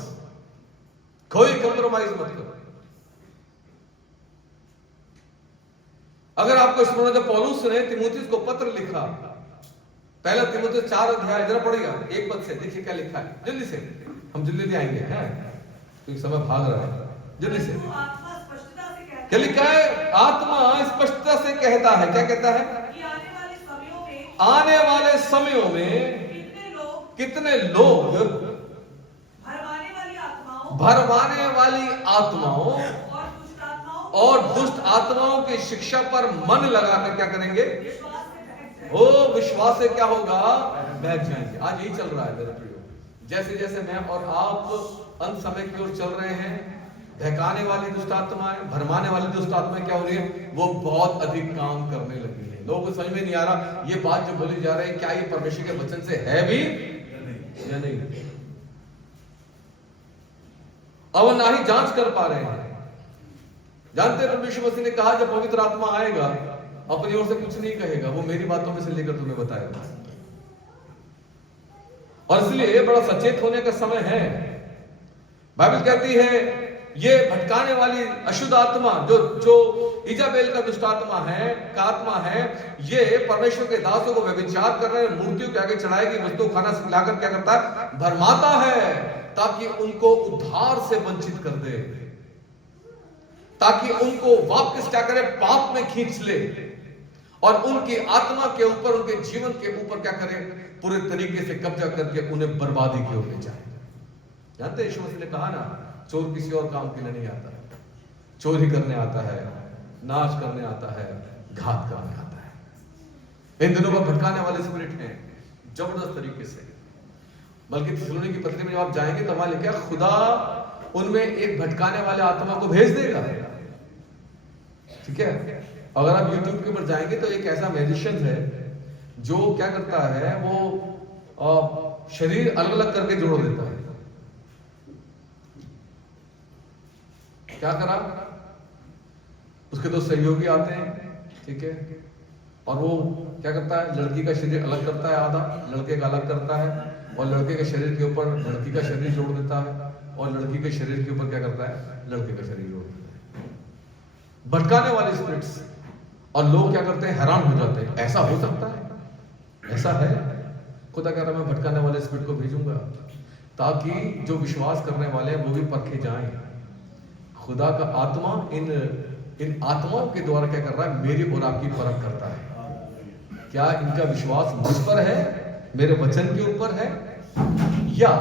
कोई कॉम्प्रोमाइज मत करो। अगर आपको स्मरण है, पौलुस ने तीमुथियुस को पत्र लिखा, पहला तीमुथियुस 4 अध्याय, जरा पढ़िएगा 1 पद से, देखिए क्या लिखा है। जल्दी से, हम जल्दी आएंगे हैं क्योंकि समय भाग रहा है, जल्दी से। आत्मा स्पष्टता से कहता है, क्या लिखा है? आत्मा स्पष्टता से कहता है, क्या कहता है? कि आने वाले समयों में आने वाले समयों में कितने लोग भरमाने वाली आत्माओं और दुष्ट आत्माओं की शिक्षा पर मन लगाकर क्या करेंगे? विश्वास से क्या होगा? बहक जाएंगे। आज यही चल रहा है मेरे प्रियो। जैसे जैसे मैं और आप अंत समय की ओर चल रहे हैं, बहकाने वाली दुष्ट आत्माएं, भरमाने वाली दुष्ट आत्माएं क्या हो रही है? वो बहुत अधिक काम करने लगी है। लोगों को समझ में नहीं आ रहा ये बात जो बोली जा रही है, क्या ये परमेश्वर के वचन से है भी या नहीं। अब ना ही जांच कर पा रहे हैं। जानते हैं परमेश्वर मसीह ने कहा जब पवित्र आत्मा आएगा अपनी ओर से कुछ नहीं कहेगा, वो मेरी बातों में से लेकर तुम्हें बताएगा। और इसलिए बड़ा सचेत होने का समय है। बाइबल कहती है ये भटकाने वाली अशुद्ध आत्मा जो इजाबेल का दुष्ट आत्मा है, ये परमेश्वर के दासों को व्यभिचार कर रहे हैं, मूर्तियों के आगे चढ़ाएगी, वस्तु खाना खिलाकर क्या करता है? भरमाता है, ताकि उनको उद्धार से वंचित कर दे, ताकि उनको वापस क्या करे? पाप में खींच ले और उनकी आत्मा के ऊपर, उनके जीवन के ऊपर क्या करे? पूरे तरीके से कब्जा करके उन्हें बर्बादी की ओर ले जाए। जानते यीशु मसीह ने कहा ना, चोर किसी और काम के लिए नहीं आता है, चोरी करने आता है, नाश करने आता है, घात करने आता है। इन दिनों पर भटकाने वाले स्पिरिट हैं जबरदस्त तरीके से। बल्कि थिस्सलुनीके की पत्री में जब आप जाएंगे तो वहां लिखा है खुदा उनमें एक भटकाने वाले आत्मा को भेज देगा। ठीक है, अगर आप YouTube के ऊपर जाएंगे तो एक ऐसा मैजिशियन है जो क्या करता है, वो शरीर अलग अलग करके जोड़ देता है। क्या करा? उसके 2 सहयोगी आते हैं, ठीक है, और वो क्या करता है? लड़की का शरीर अलग करता है, आधा लड़के का अलग करता है, और लड़के के शरीर के ऊपर लड़की का शरीर जोड़ देता है, और लड़की के शरीर के ऊपर क्या करता है? लड़के का शरीर जोड़ देता है। भटकाने वाले स्पिरिट्स। और लोग क्या करते हैं? हैरान हो जाते हैं, ऐसा हो सकता है? ऐसा है? खुदा कह रहा है मैं भटकाने वाले स्पिरिट को भेजूंगा ताकि जो विश्वास करने वाले हैं वो भी परखे जाएं। खुदा का आत्मा इन आत्माओं के द्वारा क्या कर रहा है? मेरी और आपकी परख करता है। क्या इनका विश्वास मुझ पर है, मेरे वचन के ऊपर है, या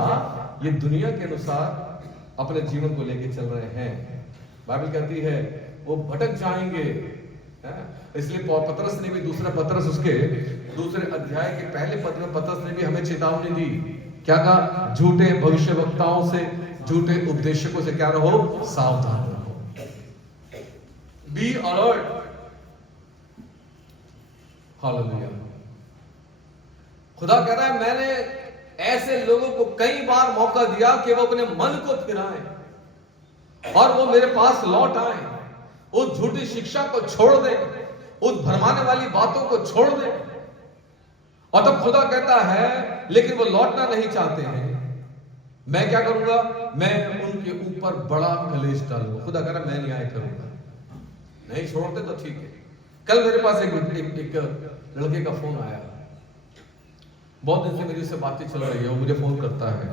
ये दुनिया के अनुसार अपने जीवन को लेके चल रहे हैं? बाइबल कहती है वो भटक जाएंगे। इसलिए पतरस ने भी दूसरा पतरस उसके दूसरे अध्याय के पहले पद में पतरस ने भी हमें चेतावनी दी। क्या कहा? झूठे भविष्यवक्ताओं से, झूठे उपदेशकों से क्या रहो? सावधान रहो। Be alert. हालेलुया। खुदा कह रहा है मैंने ऐसे लोगों को कई बार मौका दिया कि वो अपने मन को फिराएं और वो मेरे पास लौट आए, उस झूठी शिक्षा को छोड़ दें, उस भरमाने वाली बातों को छोड़ दें। और तब खुदा कहता है लेकिन वो लौटना नहीं चाहते हैं, मैं क्या करूंगा? मैं उनके ऊपर बड़ा कलेश डालूंगा। खुदा कह रहा है मैं न्याय करूंगा। नहीं छोड़ते तो ठीक है। कल मेरे पास एक लड़के का फोन आया, बहुत दिन से मेरी उससे बातचीत चल रही है, वो मुझे फोन करता है,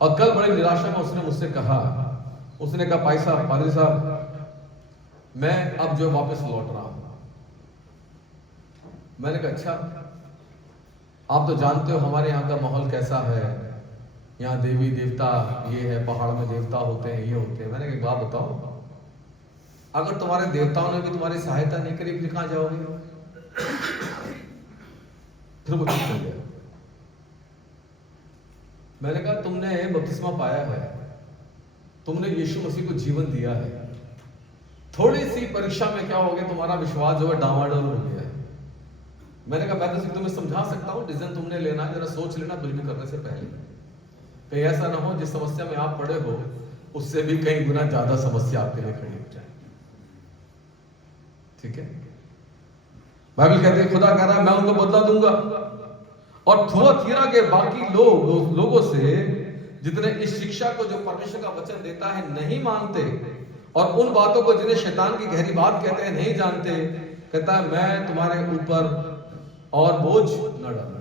और कल बड़े निराशा में उसने मुझसे कहा, उसने कहा पादरी साहब मैं अब जो वापस लौट रहा हूं। मैंने कहा अच्छा, आप तो जानते हो हमारे यहाँ का माहौल कैसा है, यहाँ देवी देवता ये है, पहाड़ में देवता होते हैं, ये होते हैं। मैंने कहा एक बात बताओ, अगर तुम्हारे देवताओं ने भी तुम्हारी सहायता नहीं करी फिर कहां जाओगे? फिर वो चुप हो गया। मैंने कहा तुमने बपतिस्मा पाया है, तुमने यीशु मसीह को जीवन दिया है, थोड़ी सी परीक्षा में क्या हो गया? तुम्हारा विश्वास जो है डामाडोल हो गया है। मैंने कहा मैं तो सिर्फ तुम्हें समझा सकता हूं, डिसीजन तुमने लेना है, जरा सोच लेना कुछ भी करने से पहले, कहीं ऐसा ना हो जिस समस्या में आप पड़े हो उससे भी कई गुना ज्यादा समस्या आपके लिए खड़ी हो जाए। ठीक है, बाइबल कहती है, खुदा कह रहा है मैं उनको बदला दूंगा। और थुआतीरा के बाकी लोगों से जितने इस शिक्षा को जो परमेश्वर का वचन देता है नहीं मानते, और उन बातों को जिन्हें शैतान की गहरी बात कहते हैं नहीं जानते, कहता है मैं तुम्हारे ऊपर और बोझ न डालूंगा।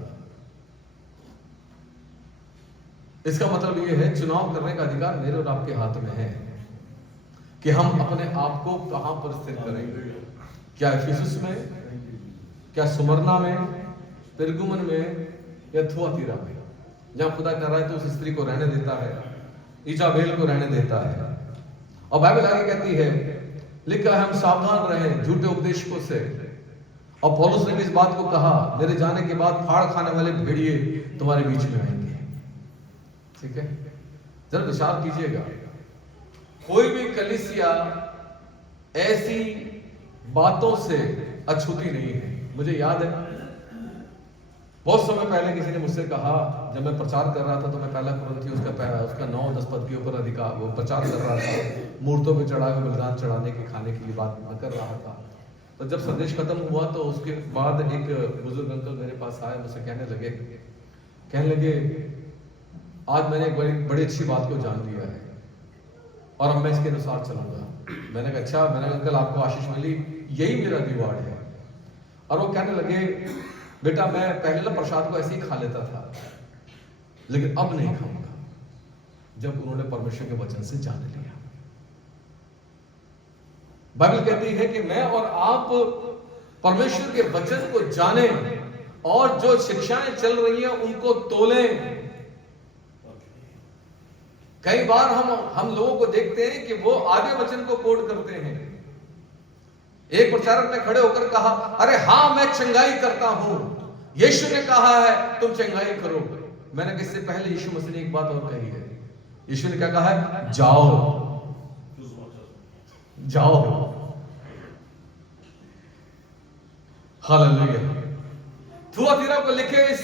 इसका मतलब यह है, चुनाव करने का अधिकार मेरे और आपके हाथ में है कि हम अपने आप को कहां पर स्थिर करेंगे। क्या इफिसुस में, क्या सुमरना में, पिरगुमन में, या थुआतीरा में, जहां खुदा कर रहा है तो उस स्त्री को रहने देता है, इजाबेल को रहने देता है। और बाइबल आगे कहती है, लिखा है हम सावधान रहें झूठे उपदेशकों से। और पौलुस ने भी इस बात को कहा, मेरे जाने के बाद फाड़ खाने वाले भेड़िए तुम्हारे बीच में आएंगे। ठीक है, जरा विचार कीजिएगा, कोई भी कलीसिया ऐसी बातों से अछूती नहीं है। मुझे याद है बहुत समय पहले किसी ने मुझसे कहा, जब मैं प्रचार कर रहा था तो मैं पहला कुरिन्थियों उसका 9-10 पद के ऊपर अधिकार वो प्रचार कर रहा था, मूर्तों पे चढ़ा के बलिदान चढ़ाने के खाने के लिए बात मैं कर रहा था। तो जब संदेश खत्म हुआ तो उसके बाद एक बुजुर्ग अंकल मेरे पास आए, मुझसे कहने लगे आज मैंने एक बड़ी अच्छी बात को जान लिया है और अब मैं इसके अनुसार चलूंगा। मैंने कहा अच्छा। मैंने कहा अंकल आपको आशीष मिली, यही मेरा रिवॉर्ड है। और वो कहने लगे, बेटा मैं पहले ना प्रसाद को ऐसे ही खा लेता था, लेकिन अब नहीं खाऊंगा, जब उन्होंने परमेश्वर के वचन से जान लिया। बाइबल कहती है कि मैं और आप परमेश्वर के वचन को जाने और जो शिक्षाएं चल रही हैं उनको तोलें। कई बार हम लोगों को देखते हैं कि वो आगे वचन को कोट करते हैं। एक प्रचारक ने खड़े होकर कहा, अरे हां मैं चंगाई करता हूं, यीशु ने कहा है तुम चंगाई करो। मैंने इससे पहले यीशु मसीह ने एक बात और कही है। यीशु ने क्या कहा है? जाओ जाओ। हालेलुया। थुआतीरा को लिखे इस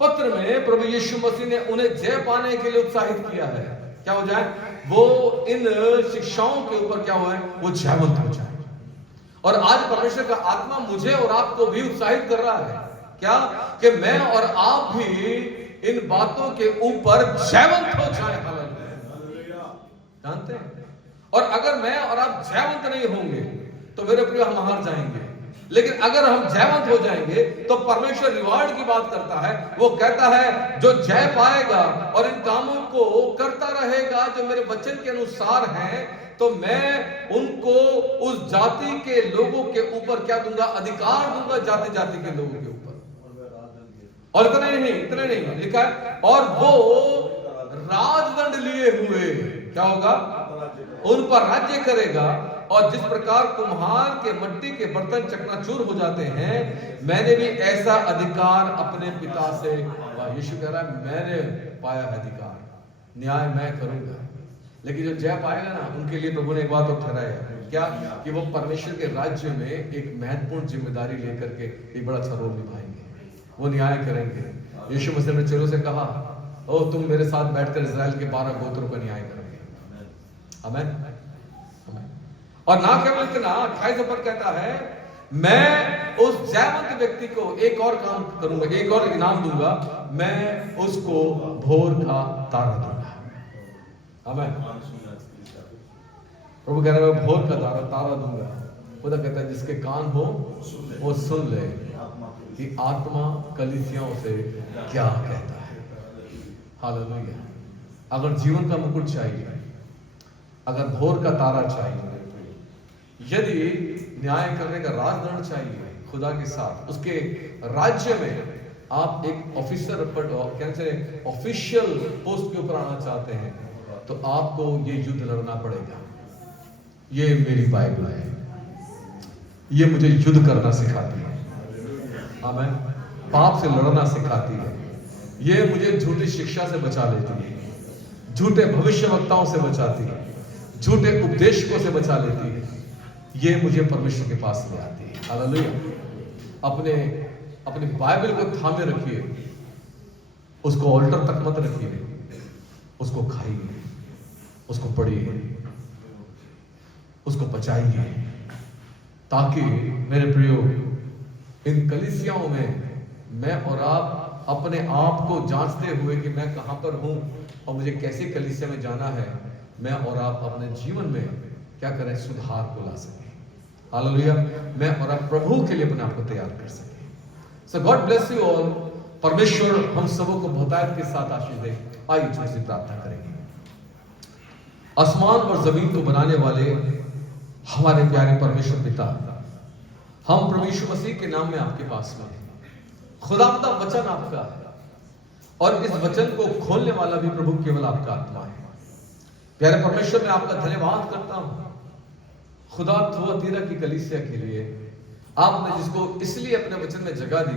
पत्र में प्रभु यीशु मसीह ने उन्हें जय पाने के लिए उत्साहित किया है। क्या हो जाए? वो इन शिक्षाओं के ऊपर क्या हुआ है? वो जयवंत हो जाए। और आज परमेश्वर का आत्मा मुझे और आपको भी उत्साहित कर रहा है, क्या कि मैं और आप भी इन बातों के ऊपर जयवंत हो जाए। हालेलुया। जानते हैं? और अगर मैं और आप जयवंत नहीं होंगे तो मेरे प्रिय हम हार जाएंगे। लेकिन अगर हम जयवंत हो जाएंगे तो परमेश्वर रिवार्ड की बात करता है। वो कहता है जो जय पाएगा और इन कामों को करता रहेगा जो मेरे वचन के अनुसार हैं, तो मैं उनको उस जाति के लोगों के ऊपर क्या दूंगा? अधिकार दूंगा, जाति जाति के लोगों के ऊपर। और इतने नहीं लिखा है, और वो राजदंड लिए हुए क्या होगा? उन पर राज्य करेगा। और जिस प्रकार कुम्हार के मिट्टी के बर्तन चकनाचूर हो जाते हैं, मैंने भी ऐसा अधिकार अपने पिता से पाया। यीशु कह रहा है मैंने पाया है अधिकार, न्याय मैं करूंगा। लेकिन जो जय पाएगा ना, उनके लिए प्रभु ने एक बात और ठहराया, क्या कि वो परमेश्वर के राज्य में एक महत्वपूर्ण जिम्मेदारी लेकर के एक बड़ा अच्छा रोल निभाएंगे। वो न्याय करेंगे। यीशु मसीह ने चेलों से कहा, ओ तुम मेरे साथ बैठकर इस्राएल के 12 गोत्रों का न्याय करोगे। आमीन। और ना केवल इतना, 28 पर कहता है मैं उस जयवंत व्यक्ति को एक और काम करूंगा, एक और इनाम दूंगा, मैं उसको भोर का तारा दूंगा। आमीन। प्रभु कह रहा है भोर का तारा दूंगा। खुदा कहता है जिसके कान हो वो सुन ले कि आत्मा कलीसियाओं से क्या कहता है। हालेलुया। अगर जीवन का मुकुट चाहिए, अगर भोर का तारा चाहिए, यदि न्याय करने का राजदंड चाहिए खुदा के साथ, उसके राज्य में आप एक ऑफिसर ऑफिशियल पोस्ट के ऊपर आना चाहते हैं, तो आपको ये युद्ध लड़ना पड़ेगा। ये मेरी बाइबल है, ये मुझे युद्ध करना सिखाती है। आमीन। पाप से लड़ना सिखाती है। ये मुझे झूठी शिक्षा से बचा लेती है, झूठे भविष्यवक्ताओं से बचाती है, झूठे उपदेशकों से बचा लेती है। ये मुझे परमेश्वर के पास ले आती है। हालेलुया। अपने बाइबल को थामे रखिए, उसको ऑल्टर तक मत रखिए, उसको खाइए। उसको पढ़िए, उसको बचाइए, ताकि मेरे प्रियो इन कलीसियाओं में मैं और आप अपने आप को जांचते हुए कि मैं कहां पर हूं और मुझे कैसे कलीसिया में जाना है, मैं और आप अपने जीवन में क्या करें, सुधार को ला सकें। हालेलुया। मैं और आप प्रभु के लिए अपने आप को तैयार कर सकें। सो गॉड ब्लेस यू ऑल। परमेश्वर हम सबों को बहुतायत के साथ आशीष दे। आइए छोटी सी प्रार्थना करेंगे। आसमान और जमीन को बनाने वाले हमारे प्यारे परमेश्वर पिता, हम प्रभु यीशु मसीह के नाम में आपके पास में हैं। खुदावंदा वचन आपका है और इस वचन को खोलने वाला भी प्रभु केवल आपका आत्मा है। प्यारे परमेश्वर, मैं आपका धन्यवाद करता हूं खुदा थुआतीरा की कलीसिया के लिए, आपने जिसको इसलिए अपने वचन में जगह दी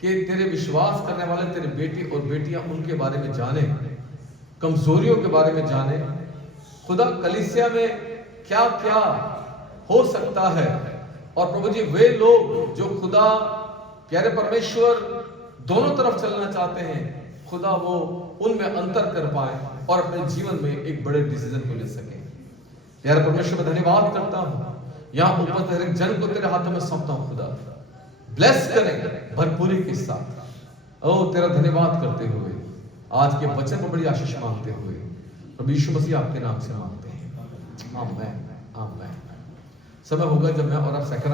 कि तेरे विश्वास करने वाले तेरे बेटी और बेटियां उनके बारे में जाने, कमजोरियों के बारे में जाने। खुदा कलीसिया में क्या क्या हो सकता है, और प्रभु जी वे लोग जो खुदा प्यारे परमेश्वर दोनों तरफ चलना चाहते हैं, खुदा वो उनमें अंतर कर पाए और अपने जीवन में एक बड़े डिसीजन को ले सके। प्यारे परमेश्वर, मैं धन्यवाद करता हूं, यहां ऊपर तेरे जन को तेरे हाथों में सौंपता हूं। खुदा ब्लेस करें भरपूरी के साथ। ओ तेरा धन्यवाद करते हुए, आज के वचन में बड़ी आशीष मांगते हुए प्रभु यीशु मसीह आपके नाम से मांगते हैं। आमीन आमीन। समय होगा जब मैं और आप